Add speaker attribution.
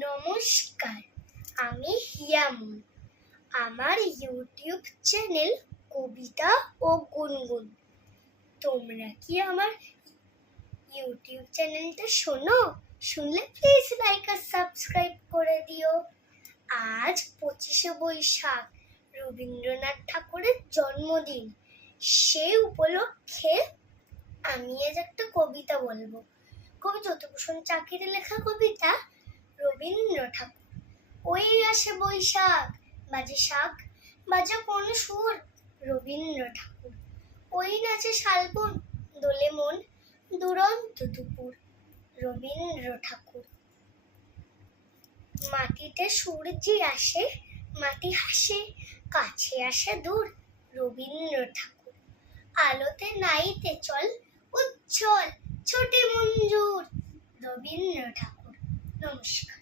Speaker 1: নমস্কার, আমি হিয়ামুন। আমার ইউটিউব চ্যানেল কবিতা ও গুনগুন। তোমরা কি আমার ইউটিউব চ্যানেলটা শোনো? শুনলে প্লিজ লাইক আর সাবস্ক্রাইব করে দিও। আজ পঁচিশে বৈশাখ, রবীন্দ্রনাথ ঠাকুরের জন্মদিন। সেই উপলক্ষে আমি আজ একটা কবিতা বলব। কবি যতভূষণ চাকিরে লেখা কবিতা রবীন্দ্র ঠাকুর। ওই আসে বৈশাখ, বাজে শাক, বাজে কোন সুর, রবীন্দ্র ঠাকুর। ওই নাচে শালবন, দোলে মন, দুরন্ত দুপুর, রবীন্দ্র ঠাকুর। মাটিতে সূর্যি আসে, মাটি হাসে, কাছে আসে দূর, রবীন্দ্র ঠাকুর। আলোতে নাইতে চল, উজ্জ্বল, ছোটে মঞ্জুর, রবীন্দ্র ঠাকুর। নমস্কার